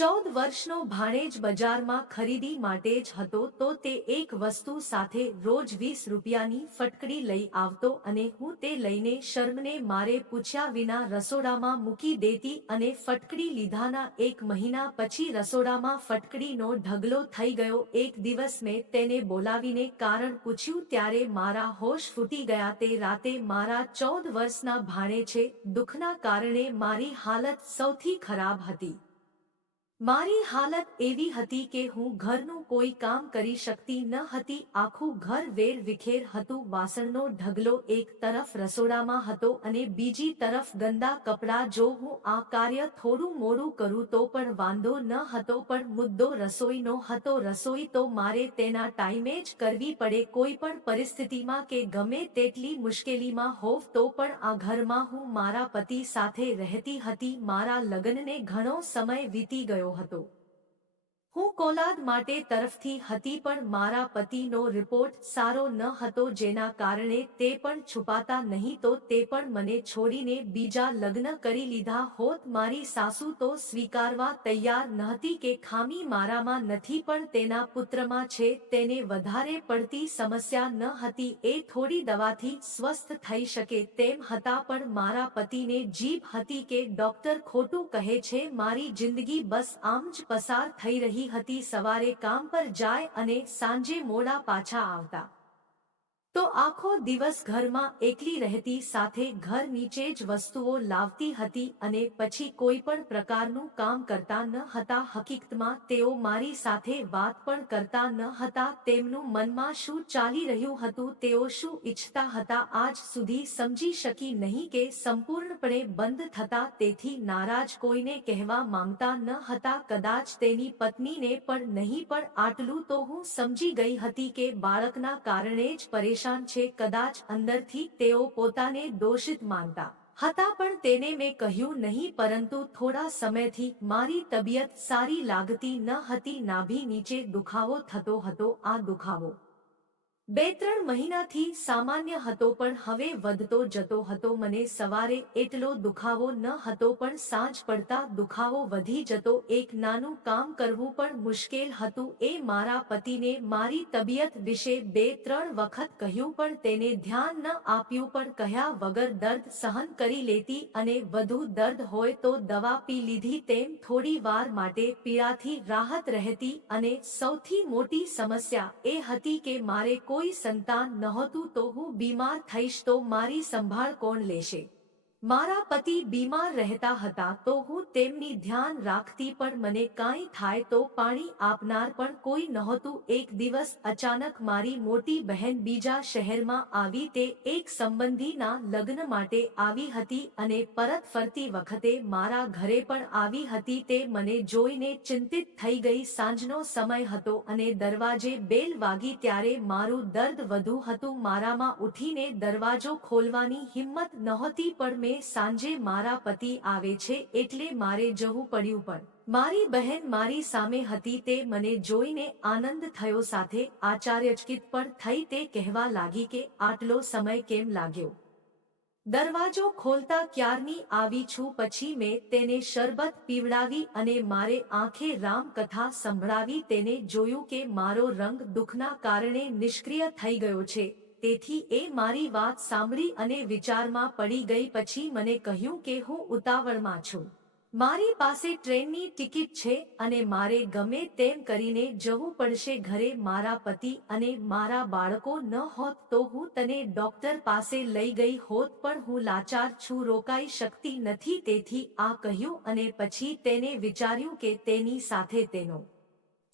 14 વર્ષનો ભાણેજ બજારમાં ખરીદી માટે જ હતો તો તે એક વસ્તુ સાથે રોજ 20 રૂપિયાની ફટકડી લઈ આવતો અને હું તે લઈને શર્મને મારે પૂછ્યા વિના રસોડામાં મૂકી દેતી અને ફટકડી લીધાના 1 મહિના પછી રસોડામાં ફટકડીનો ઢગલો થઈ ગયો। એક દિવસ મેં તેને બોલાવીને કારણ પૂછ્યું ત્યારે મારા હોશ ફૂટી ગયા। તે રાતે મારા 14 વર્ષના ભાણેજે દુઃખના કારણે મારી હાલત સૌથી ખરાબ હતી। મારી હાલત એવી હતી કે હું ઘરનું કોઈ કામ કરી શકતી ન હતી। આખું ઘર વેર વિખેર હતું। વાસણનો ઢગલો એક તરફ રસોડામાં હતો અને બીજી તરફ ગંદા કપડાં। જો હું આ કાર્ય થોડું મોડું કરું તો પણ વાંધો ન હતો, પણ મુદ્દો રસોઈનો હતો। રસોઈ તો મારે તેના ટાઈમે જ કરવી પડે, કોઈ પણ પરિસ્થિતિમાં કે ગમે તેટલી મુશ્કેલીમાં હોવ તો પણ। આ ઘરમાં હું મારા પતિ સાથે રહેતી હતી। મારા લગ્નને ઘણો સમય વીતી ગયો હતો। હું કોલાદ માટે તરફથી હતી, પણ મારા પતિનો રિપોર્ટ સારો ન હતો, જેના કારણે તે પણ છુપાતા નહીં તો તે પણ મને છોડીને બીજા લગ્ન કરી લીધા હોત। મારી સાસુ તો સ્વીકારવા તૈયાર નહોતી કે ખામી મારામાં નથી પણ તેના પુત્રમાં છે। તેને વધારે પડતી સમસ્યા ન હતી, એ થોડી દવાથી સ્વસ્થ થઈ શકે તેમ હતા, પણ મારા પતિને જીભ હતી કે ડોક્ટર ખોટું કહે છે। મારી જિંદગી બસ આમ જ પસાર થઈ રહી હતી। સવારે કામ પર જાય અને સાંજે મોડા પાછા આવતા તો આખો દિવસ ઘરમાં એકલી રહેતી, સાથે ઘર નીચે જ વસ્તુઓ લાવતી હતી અને પછી કોઈ પણ પ્રકારનું કામ કરતા ન હતા। હકીકતમાં તેઓ મારી સાથે વાત પણ કરતા ન હતા। તેમનું મનમાં શું ચાલી રહ્યું હતું, તેઓ શું ઈચ્છતા હતા, આજ સુધી સમજી શકી નહીં કે સંપૂર્ણપણે બંધ થતા તેથી નારાજ કોઈને કહેવા માંગતા ન હતા, કદાચ તેની પત્નીને પણ નહીં, પણ આટલું તો હું સમજી ગઈ હતી કે બાળકના કારણે જ પરેશાન છે। કદાચ અંદરથી તેઓ પોતાને દોષિત માનતા હતા, પણ તેને મેં કહ્યું નહીં। પરંતુ થોડા સમયથી મારી તબિયત સારી લાગતી ન હતી। નાભી નીચે દુખાવો થતો હતો। આ દુખાવો 2-3 મહિનાથી સામાન્ય હતો પણ હવે વધતો જતો હતો। મને સવારે એટલો દુખાવો ન હતો, પણ સાંજ પડતા દુખાવો વધી જતો। એક નાનું કામ કરવું પણ મુશ્કેલ હતું। એ મારા પતિને મારી તબિયત વિશે 2-3 વખત કહ્યું, પણ તેને ધ્યાન ન આપ્યું, પણ કહ્યા વગર દર્દ સહન કરી લેતી અને વધુ દર્દ હોય તો દવા પી લીધી તેમ થોડી વાર માટે પીડાથી રાહત રહેતી। અને સૌથી મોટી સમસ્યા એ હતી કે મારે કોઈ સંતાન નહોતું, તો હું બીમાર થઈશ તો મારી સંભાળ કોણ લેશે? મારા પતિ બીમાર રહેતા હતા તો હું તેમની ધ્યાન રાખતી, પણ મને કાંઈ થાય તો પાણી આપનાર પણ કોઈ નહોતું। એક દિવસ અચાનક મારી મોટી બહેન બીજા શહેરમાં આવી। તે એક સંબંધીના લગ્ન માટે આવી હતી અને પરત ફરતી વખતે મારા ઘરે પણ આવી હતી। તે મને જોઈને ચિંતિત થઈ ગઈ। સાંજનો સમય હતો અને દરવાજે બેલ વાગી ત્યારે મારું દર્દ વધુ હતું। મારામાં ઉઠીને દરવાજો ખોલવાની હિંમત નહોતી, પણ મેં સાંજે મારા પતિ આવે છે એટલે મારે જવું પડ્યું। પણ મારી બહેન મારી સામે હતી। તે મને જોઈને આનંદ થયો, સાથે આશ્ચર્યચકિત પણ થઈ। તે કહેવા લાગી કે આટલો સમય કેમ લાગ્યો? દરવાજો ખોલતા ક્યારની આવી છું। પછી મેં તેને શરબત પીવડાવી અને મારે આંખે રામકથા સંભળાવી। તેને જોયું કે મારો રંગ દુઃખના કારણે નિષ્ક્રિય થઈ ગયો છે, તેથી એ મારી વાત સાંભળી અને વિચારમાં પડી ગઈ। પછી મને કહ્યું કે હું ઉતાવળમાં છું, મારી પાસે ટ્રેનની ટિકિટ છે અને મારે ગમે તેમ કરીને જવું પડશે ઘરે। મારા પતિ અને મારા બાળકો ન હોત તો હું તને ડોક્ટર પાસે લઈ ગઈ હોત, પણ હું લાચાર છું, રોકાઈ શકતી નથી। તેથી આ કહ્યું અને પછી તેને વિચાર્યું કે તેની સાથે તેનો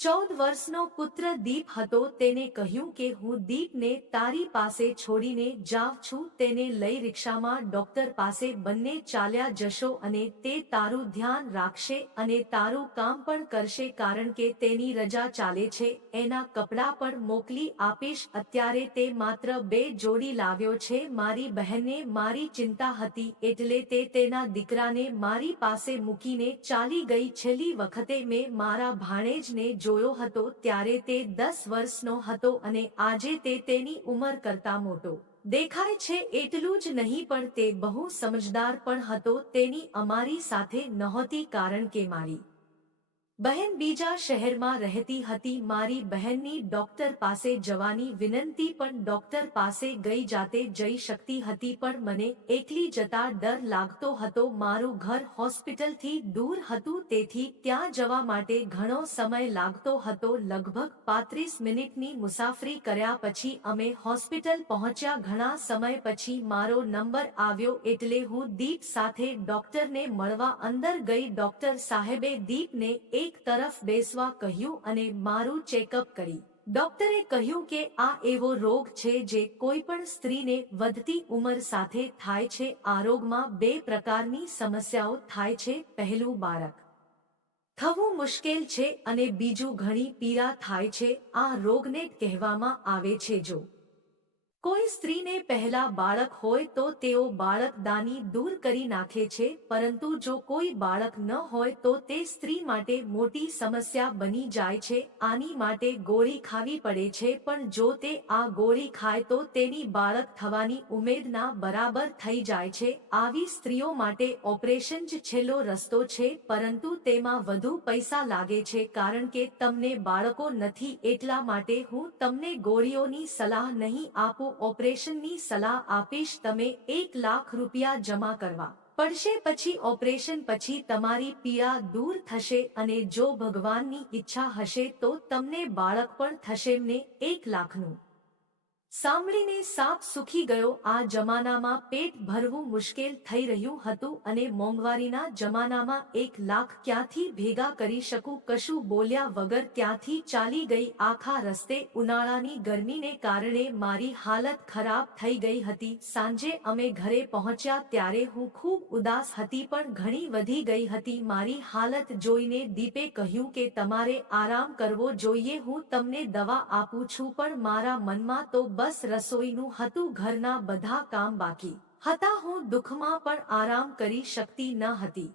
14 વર્ષનો પુત્ર દીપ હતો। તેને કહ્યું કે હું દીપને તારી પાસે છોડીને જાઉં છું, તેને લઈ રિક્ષામાં ડોક્ટર પાસે બંને ચાલ્યા જશો અને તે તારું ધ્યાન રાખશે અને તારું કામ પણ કરશે, કારણ કે તેની રજા ચાલે છે। એના કપડાં પણ મોકલી આપીશ। અત્યારે તે માત્ર 2 જોડી લાવ્યો છે। મારી બહેનને મારી ચિંતા હતી એટલે તે તેના દીકરાને મારી પાસે મૂકીને ચાલી ગઈ। છેલ્લી વખતે મેં મારા ભાણેજને જોયો હતો ત્યારે તે 10 વર્ષનો હતો અને આજે તે તેની ઉંમર કરતા મોટો દેખાય છે। એટલું જ નહીં પણ તે બહુ સમજદાર પણ હતો। તેની અમારી સાથે નહોતી, કારણ કે મારી બહેન બીજા શહેરમાં રહેતી હતી. મારી બહેનની ડોક્ટર પાસે જવાની વિનંતી પણ ડોક્ટર પાસે ગઈ જાતે જઈ શકતી હતી પણ મને એકલી જતા ડર લાગતો હતો. મારું ઘર હોસ્પિટલથી દૂર હતું તેથી ત્યાં જવા માટે ઘણો સમય લાગતો હતો. લગભગ 35 મિનિટની મુસાફરી કર્યા પછી અમે હોસ્પિટલ પહોંચ્યા. ઘણા સમય પછી મારો નંબર આવ્યો એટલે હું દીપ સાથે ડોક્ટરને મળવા અંદર ગઈ. ડોક્ટર સાહેબે દીપને એક તરફ બેસવા કહ્યું અને મારું ચેકઅપ કરી. ડોક્ટરે કહ્યું કે આ એવો રોગ છે જે કોઈ પણ સ્ત્રીને વધતી ઉંમર સાથે થાય છે. આ રોગમાં બે પ્રકારની સમસ્યાઓ થાય છે. પહેલું, બાળક થવું મુશ્કેલ છે અને બીજું, ઘણી પીડા થાય છે. આ રોગને કહેવામાં આવે છે જો કોઈ સ્ત્રીને પહેલા બાળક હોય તો તેઓ બાળકદાની દૂર કરી નાખે છે, પરંતુ જો કોઈ બાળક ન હોય તો તે સ્ત્રી માટે મોટી સમસ્યા બની જાય છે. આની માટે ગોળી ખાવી પડે છે પણ જો તે આ ગોળી ખાય તો તેની બાળક થવાની ઉમેદના બરાબર થઈ જાય છે. આવી સ્ત્રીઓ માટે ઓપરેશન જ છેલ્લો રસ્તો છે, પરંતુ તેમાં વધુ પૈસા લાગે છે કારણ કે તમને બાળકો નથી. એટલા માટે હું તમને ગોળીઓની સલાહ નહીં આપું, ઓપરેશનની સલાહ આપીશ. તમે 1 લાખ રૂપિયા જમા કરવા પડશે. પછી ઓપરેશન પછી તમારી પીડા દૂર થશે અને જો ભગવાનની ઈચ્છા હશે તો તમને બાળક પણ થશે. ને 1 લાખનું સાંભળીને સાપ સૂકી ગયો. આ જમાનામાં પેટ ભરવું મુશ્કેલ થઈ રહ્યું હતું અને મોંઘવારીના જમાનામાં 1 લાખ ક્યાંથી ભેગા કરી શકું. કશું બોલ્યા વગર ત્યાંથી ચાલી ગઈ. આખા રસ્તે ઉનાળાની ગરમીને કારણે મારી હાલત ખરાબ થઈ ગઈ હતી. સાંજે અમે ઘરે પહોંચ્યા ત્યારે હું ખૂબ ઉદાસ હતી પણ ઘણી વધી ગઈ હતી. મારી હાલત જોઈને દીપે કહ્યું કે તમારે આરામ કરવો જોઈએ, હું તમને દવા આપું છું. પણ મારા મનમાં તો બસ રસોઈનું હતું. ઘરના બધા કામ બાકી હતા. હું દુઃખમાં પણ આરામ કરી શકતી ન હતી.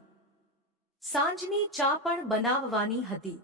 સાંજની ચા પણ બનાવવાની હતી.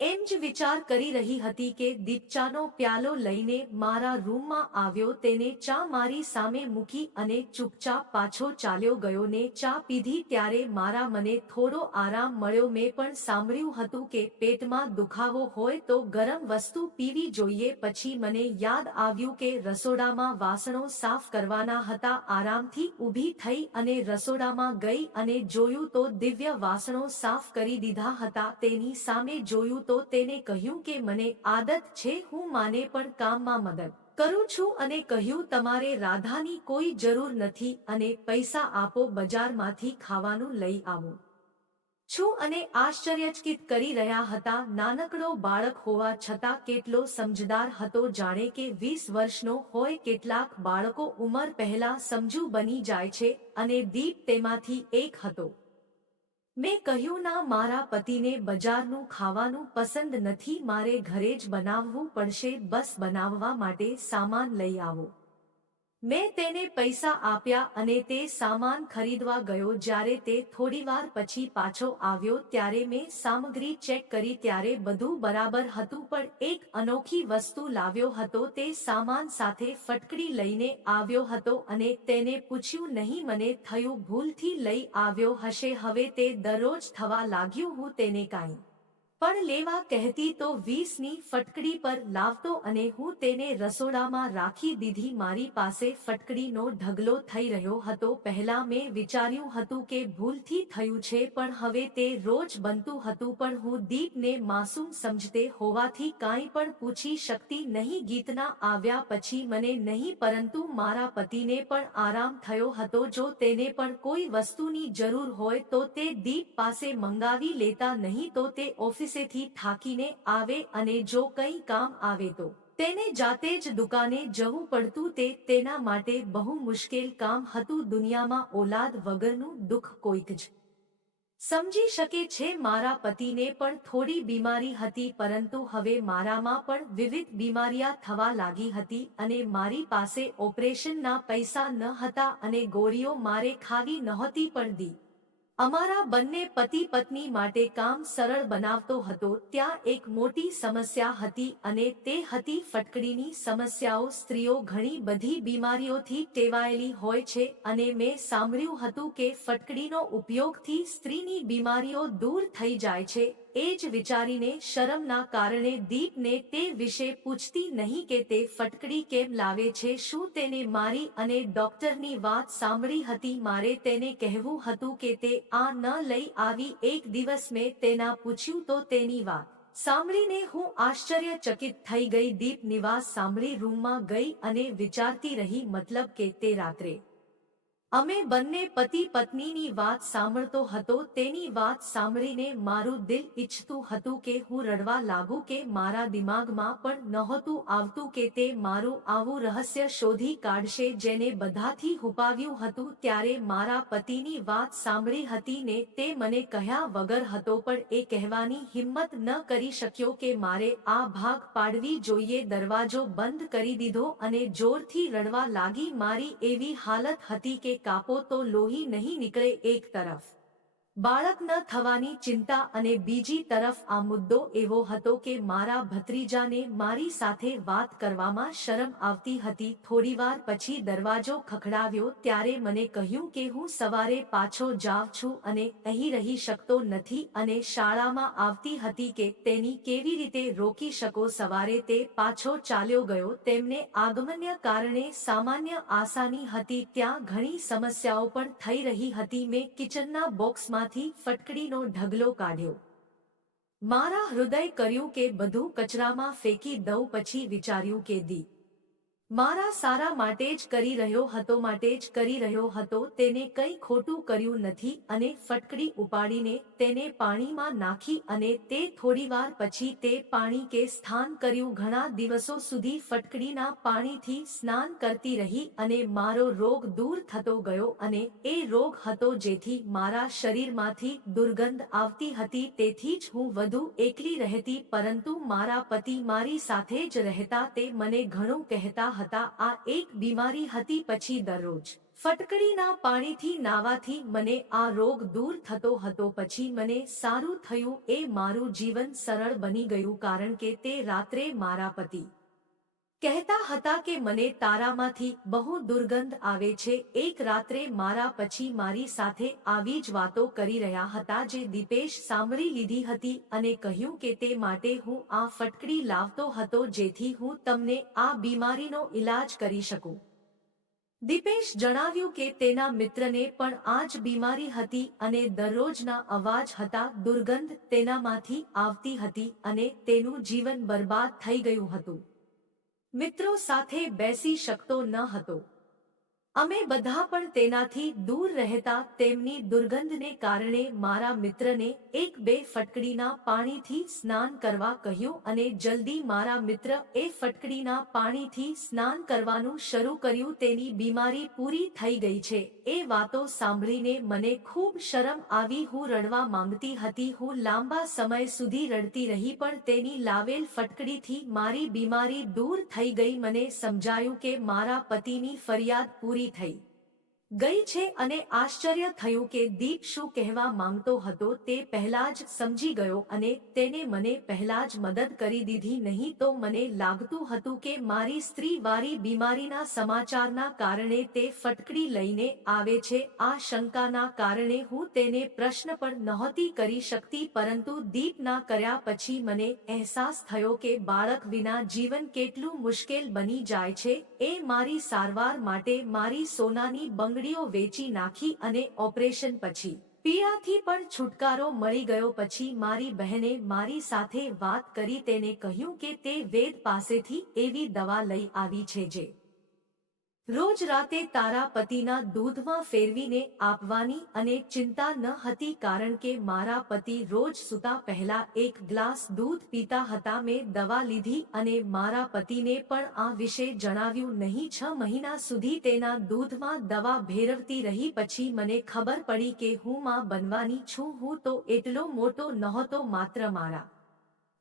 એમ જ વિચાર કરી રહી હતી કે દીપ ચાનો પ્યાલો લઈને મારા રૂમમાં આવ્યો. તેને ચા મારી સામે મૂકી અને ચૂપચાપ પાછો ચાલ્યો ગયો. ને ચા પીધી ત્યારે મારા મને થોડો આરામ મળ્યો. મેં પણ સાંભળ્યું હતું કે પેટમાં દુખાવો હોય તો ગરમ વસ્તુ પીવી જોઈએ. પછી મને યાદ આવ્યું કે રસોડામાં વાસણો સાફ કરવાના હતા. આરામથી ઊભી થઈ અને રસોડામાં ગઈ અને જોયું તો દિવ્ય વાસણો સાફ કરી દીધા હતા. તેની સામે જોયું તો તેને કહ્યું કે મને આદત છે, હું માને પણ કામમાં મદદ કરું છું અને કહ્યું તમારે રાધાની કોઈ જરૂર નથી અને પૈસા આપો, બજારમાંથી ખાવાનું લઈ આવું છું. અને આશ્ચર્યચકિત કરી રહ્યા હતા. નાનકડો બાળક હોવા છતાં કેટલો સમજદાર હતો, જાણે કે 20 વર્ષનો હોય. કેટલાક બાળકો ઉંમર પહેલા સમજુ બની જાય છે અને દીપ તેમાંથી એક હતો. મેં કહ્યું ના, મારા પતિને બજારનું ખાવાનું પસંદ નથી, મારે ઘરે જ બનાવવું પડશે. બસ બનાવવા માટે સામાન લઈ આવો. મેં તેને પૈસા આપ્યા અને તે સામાન ખરીદવા ગયો. જ્યારે તે થોડીવાર પછી પાછો આવ્યો ત્યારે મેં સામગ્રી ચેક કરી ત્યારે બધું બરાબર હતું પણ એક અનોખી વસ્તુ લાવ્યો હતો. તે સામાન સાથે ફટકડી લઈને આવ્યો હતો અને તેને પૂછ્યું નહીં. મને થયું ભૂલથી લઈ આવ્યો હશે. હવે તે દરરોજ થવા લાગ્યું. હું તેને કાંઈ પણ લેવા કહેતી તો 20ની ફટકડી પર લાવતો અને હું તેને રસોડામાં રાખી દીધી. મારી પાસે ફટકડીનો ઢગલો થઈ રહ્યો હતો. પહેલા મેં વિચાર્યું હતું કે ભૂલથી થયું છે પણ હવે તે રોજ બનતું હતું. પણ હું દીપને માસૂમ સમજતે હોવાથી કાંઈ પણ પૂછી શકતી નહીં. ગીતના આવ્યા પછી મને નહીં પરંતુ મારા પતિને પણ આરામ થયો હતો. જો તેને પણ કોઈ વસ્તુની જરૂર હોય તો તે દીપ પાસે મંગાવી લેતા, નહીં તો તે ઓફિસેથી થાકીને આવે અને જો કંઈ કામ આવે તો તેને જાતે જ દુકાને જવું પડતું. તે તેના માટે બહુ મુશ્કેલ કામ હતું. દુનિયામાં ઓલાદ વગરનું દુઃખ કોઈક જ સમજી શકે છે. મારા પતિને પણ થોડી બીમારી હતી પરંતુ હવે મારામાં પણ વિવિધ બીમારીਆਂ થવા લાગી હતી અને મારી પાસે ઓપરેશનના પૈસા ન હતા અને ગોળીઓ મારે ખાવી નહોતી. પણ દી અમારા બંને પતિ પત્ની માટે કામ સરળ બનાવતો હતો. ત્યાં એક મોટી સમસ્યા હતી અને તે હતી ફટકડીની સમસ્યાઓ. સ્ત્રીઓ ઘણી બધી બીમારીઓથી ટેવાયેલી હોય છે અને મેં સાંભળ્યું હતું કે ફટકડીનો ઉપયોગથી સ્ત્રીની બીમારીઓ દૂર થઈ જાય છે. એ જ વિચારીને શરમના કારણે દીપને તે વિશે પૂછતી નહીં કે તે ફટકડી કેમ લાવે છે, શું તેને મારી અને ડોક્ટરની વાત સાંભળી હતી. મારે તેને કહેવું હતું કે તે આ ન લઈ આવી. એક દિવસ મેં તેના પૂછ્યું તો તેની વાત સાંભળીને હું આશ્ચર્યચકિત થઈ ગઈ. દીપ નિવાસ સાંભળી રૂમમાં ગઈ અને વિચારતી રહી, મતલબ કે તે રાત્રે અમે બંને પતિ પત્નીની વાત સાંભળતો હતો. તેની વાત સાંભળીને મારું દિલ ઈચ્છતું હતું કે હું રડવા લાગુ કે મારા દિમાગમાં પણ નહોતું આવતું કે તે મારું આવું રહસ્ય શોધી કાઢશે જેને બધાથી છુપાવ્યું હતું. ત્યારે મારા પતિની વાત સાંભળી હતી ને તે મને કહ્યા વગર હતો પણ એ કહેવાની હિંમત ન કરી શક્યો કે મારે આ ભાગ પાડવી જોઈએ. દરવાજો બંધ કરી દીધો અને જોરથી રડવા લાગી. મારી એવી હાલત હતી કે કાપો તો લોહી નહીં નીકળે. એક તરફ બાળક ન થવાની ચિંતા અને બીજી તરફ આ મુદ્દો એવો હતો કે મારા ભત્રીજાને મારી સાથે વાત કરવામાં શરમ આવતી હતી. થોડીવાર પછી દરવાજો ખખડાવ્યો ત્યારે મને કહ્યું કે હું સવારે પાછો જાઉં છું અને અહીં રહી શકતો નથી અને શાળામાં આવતી હતી કે તેની કેવી રીતે રોકી શકો. સવારે તે પાછો ચાલ્યો ગયો. તેમને આગમનને કારણે સામાન્ય આસાની હતી, ત્યાં ઘણી સમસ્યાઓ પણ થઈ રહી હતી. મેં કિચનના બોક્સમાં ફટકડીનો ઢગલો કાઢ્યો. મારા હૃદય કર્યું કે બધું કચરામાં ફેંકી દઉં. પછી વિચાર્યું કે દી મારા સારા માટે જ કરી રહ્યો હતો. તેને કંઈ ખોટું કર્યું નથી અને ફટકડી ઉપાડીને તેને પાણીમાં નાખી અને તે થોડીવાર પછી તે પાણી કે સ્નાન કર્યું. ઘણા દિવસો સુધી ફટકડીના પાણીથી સ્નાન કરતી રહી અને મારો રોગ દૂર થતો ગયો અને એ રોગ હતો જેથી મારા શરીરમાંથી દુર્ગંધ આવતી હતી. તેથી જ હું વધુ એકલી રહેતી, પરંતુ મારા પતિ મારી સાથે જ રહેતા. તે મને ઘણું કહેતા હતા. આ એક બીમારી હતી. પછી દરરોજ ફટકડીના પાણીથી નાવાથી મને આ રોગ દૂર થતો હતો. પછી મને સારું થયું. એ મારું જીવન સરળ બની ગયું કારણ કે તે રાત્રે મારા પતિ કહેતા હતા કે મને તારામાંથી બહુ દુર્ગંધ આવે છે. એક રાત્રે મારા પછી મારી સાથે આવી જ વાતો કરી રહ્યા હતા જે દીપેશ સાંભળી લીધી હતી અને કહ્યું કે તે માટે હું આ ફટકડી લાવતો હતો જેથી હું તમને આ બીમારીનો ઈલાજ કરી શકું. દીપેશ જણાવ્યું કે તેના મિત્રને પણ આ જ બીમારી હતી અને દરરોજના અવાજ હતા. દુર્ગંધ તેનામાંથી આવતી હતી અને તેનું જીવન બરબાદ થઈ ગયું હતું. મિત્રો સાથે બેસી શકતો ન હતો. અમે બધા પણ તેનાથી દૂર રહેતા. તેમની દુર્ગંધને કારણે મારા મિત્રને એક બે ફટકડીના પાણીથી સ્નાન કરવા કહ્યું અને જલ્દી મારા મિત્ર એ ફટકડીના પાણીથી સ્નાન કરવાનું શરૂ કર્યું. તેની બીમારી પૂરી થઈ ગઈ છે. એ વાતો સાંભળીને મને ખૂબ શરમ આવી. હું રડવા માંગતી હતી. હું લાંબા સમય સુધી રડતી રહી પણ તેની લાવેલ ફટકડીથી મારી બીમારી દૂર થઈ ગઈ. મને સમજાયું કે મારા પતિની ફરિયાદ પૂરી થઈ ગઈ છે અને આશ્ચર્ય થયું કે દીપ શું કહેવા માંગતો હતો તે પહેલા જ સમજી ગયો અને તેને મને પહેલા જ મદદ કરી દીધી. નહીં તો મને લાગતું હતું કે મારી સ્ત્રી વારી બીમારીના સમાચારના કારણે તે ફટકડી લઈને આવે છે. આ શંકાના કારણે હું તેને પ્રશ્ન પણ નહોતી કરી શકતી, પરંતુ દીપના કર્યા પછી મને અહેસાસ થયો કે બાળક વિના જીવન કેટલું મુશ્કેલ બની જાય છે. એ મારી સારવાર માટે મારી સોનાની બંગડીઓ વેચી નાખી અને ઓપરેશન પછી પીડાથી પણ છુટકારો મળી ગયો. પછી મારી બહેને મારી સાથે વાત કરી. તેને કહ્યું કે તે વેદ પાસેથી એવી દવા લઈ આવી છે જે રોજ રાતે તારા પતિના દૂધમાં ફેરવીને આપવાની અને ચિંતા ન હતી કારણ કે મારા પતિ રોજ સૂતા પહેલા એક ગ્લાસ દૂધ પીતા હતા. મેં દવા લીધી અને મારા પતિને પણ આ વિશે જણાવ્યું નહીં. 6 મહિના સુધી તેના દૂધમાં દવા ભેરવતી રહી. પછી મને ખબર પડી કે હું માં બનવાની છું. હું તો એટલો મોટો નહોતો, માત્ર મારા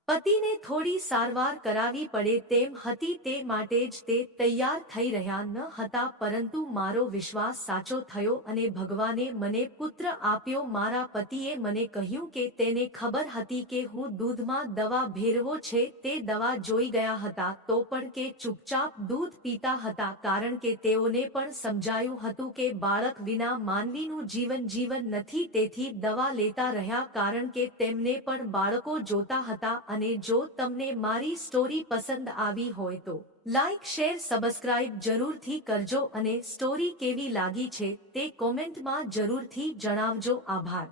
પતિને થોડી સારવાર કરાવી પડે તેમ હતી તે માટે જ તે તૈયાર થઈ રહ્યા ન હતા, પરંતુ મારો વિશ્વાસ સાચો થયો અને ભગવાને મને પુત્ર આપ્યો. મારા પતિએ મને કહ્યું કે તેને ખબર હતી કે હું દૂધમાં દવા ભેરવો છે. તે દવા જોઈ ગયા હતા તો પણ કે ચૂપચાપ દૂધ પીતા હતા, કારણ કે તેઓને પણ સમજાયું હતું કે બાળક વિના માનવીનું જીવન નથી. તેથી દવા લેતા રહ્યા, કારણ કે તેમને પણ બાળકો જોતા હતા. અને જો તમને મારી સ્ટોરી પસંદ આવી હોય તો લાઈક, શેર, સબસ્ક્રાઇબ જરૂરથી કરજો અને સ્ટોરી કેવી લાગી છે તે કોમેન્ટમાં જરૂરથી જણાવજો. આભાર.